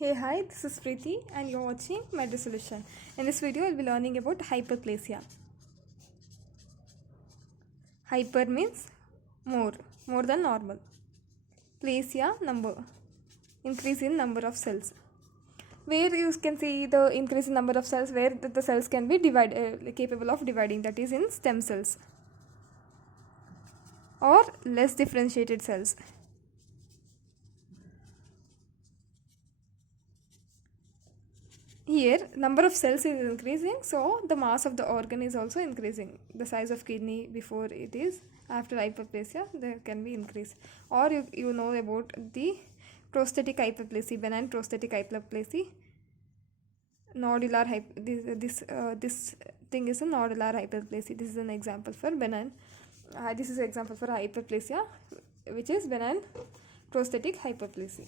Hey, hi, this is Preeti and you're watching my resolution. In this video, I'll be learning about hyperplasia. Hyper means more than normal. Plasia, number, increase in number of cells. Where you can see the increase in number of cells, where the cells can be capable of dividing, that is in stem cells or less differentiated cells. Here number of cells is increasing, so the mass of the organ is also increasing. The size of kidney before it is after hyperplasia there can be increase. Or you know about the prostatic hyperplasia, benign prostatic hyperplasia, nodular this thing is a nodular hyperplasia. This is an example for benign. This is an example for hyperplasia, which is benign prostatic hyperplasia.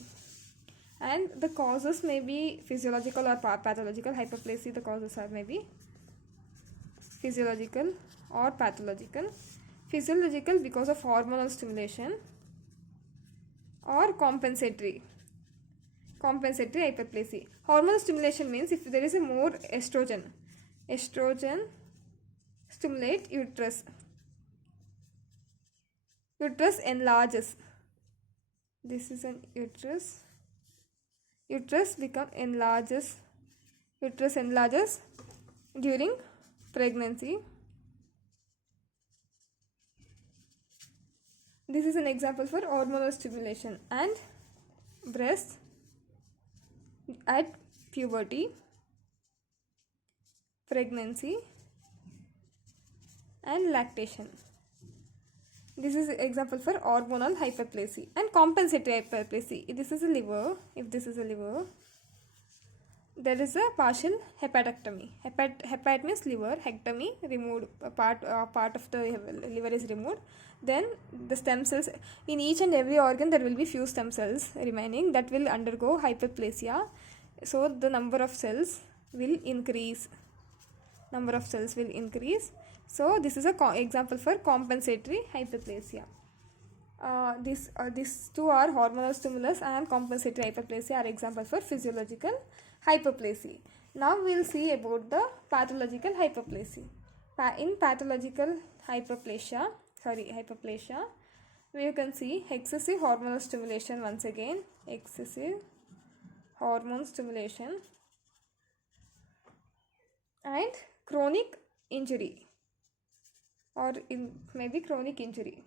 And the causes may be physiological or pathological. Hyperplasia, the causes are maybe physiological or pathological. Physiological because of hormonal stimulation or compensatory hyperplasia. Hormonal stimulation means if there is a more estrogen stimulate uterus enlarges. This is an uterus enlarges during pregnancy. This is an example for hormonal stimulation. And breast at puberty, pregnancy and lactation. This is an example for hormonal hyperplasia. And compensatory hyperplasia, this is a liver. If this is a liver, there is a partial hepatectomy. Hepat means liver, hectomy, removed part of the liver is removed. Then the stem cells in each and every organ, there will be few stem cells remaining that will undergo hyperplasia. So the number of cells will increase. So this is a example for compensatory hyperplasia. These two are hormonal stimulus, and compensatory hyperplasia are example for physiological hyperplasia. Now we will see about the pathological hyperplasia. In pathological hyperplasia, we can see excessive hormonal stimulation. Once again, excessive hormone stimulation and chronic injury or maybe chronic injury.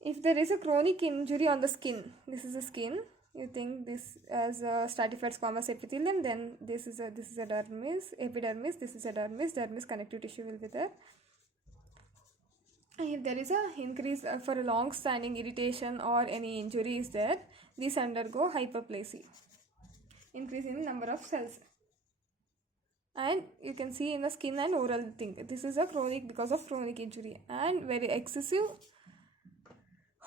If there is a chronic injury on the skin, this is the skin, you think this as a stratified squamous epithelium, then this is a dermis, epidermis, this is a dermis connective tissue will be there. If there is a increase for a long standing irritation or any injury is there, these undergo hyperplasia, increase in number of cells. And you can see in the skin and oral thing, this is a chronic because of chronic injury. And very excessive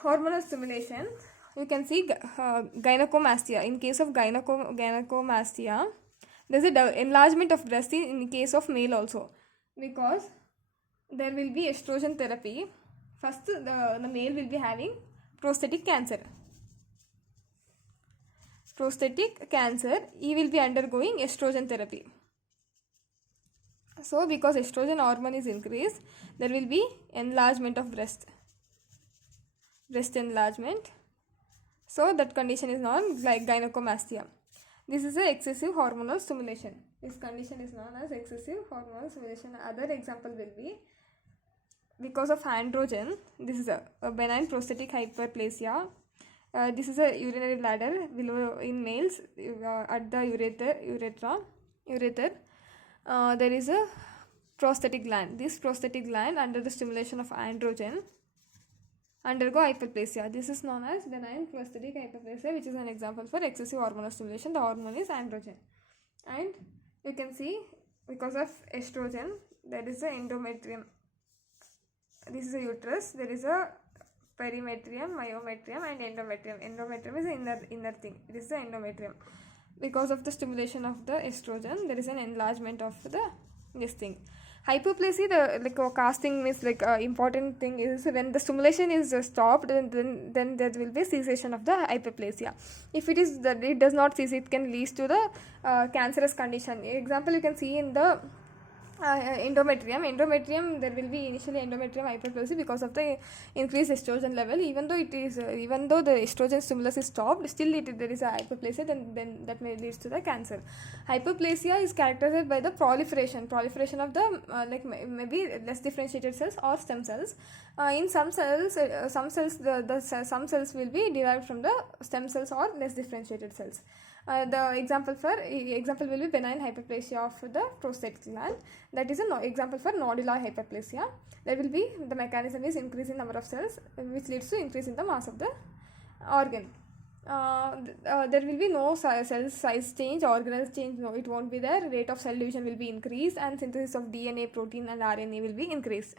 hormonal stimulation, you can see gynecomastia. In case of gynecomastia, there is a enlargement of breast in case of male also, because there will be estrogen therapy. First the male will be having prostatic cancer, he will be undergoing estrogen therapy. So because estrogen hormone is increased, there will be enlargement of breast enlargement. So that condition is known like gynecomastia. This is a excessive hormonal stimulation. This condition is known as excessive hormonal stimulation. Other example will be because of androgen. This is a benign prostatic hyperplasia. This is a urinary bladder below in males at the ureter. There is a prostatic gland. This prostatic gland under the stimulation of androgen undergo hyperplasia. This is known as benign prostatic hyperplasia, which is an example for excessive hormonal stimulation. The hormone is androgen. And you can see because of estrogen, there is a endometrium. This is a uterus. There is a perimetrium, myometrium and endometrium. Endometrium is the inner thing. This is the endometrium. Because of the stimulation of the estrogen, there is an enlargement of this thing. Hyperplasia, the casting means important thing is when the stimulation is stopped, then there will be cessation of the hyperplasia. If it is that it does not cease, it can lead to the cancerous condition. Example you can see in the endometrium. There will be initially endometrium hyperplasia because of the increased estrogen level. Even though the estrogen stimulus is stopped, still there is a hyperplasia, then that may lead to the cancer. Hyperplasia is characterized by the proliferation of the maybe less differentiated cells or stem cells. In some cells some cells will be derived from the stem cells or less differentiated cells. The example will be benign hyperplasia of the prostate gland. That is an example for nodular hyperplasia. There will be the mechanism is increase in number of cells, which leads to increase in the mass of the organ. There will be no cell size change, organelle change, no, it won't be there. Rate of cell division will be increased, and synthesis of DNA, protein and RNA will be increased.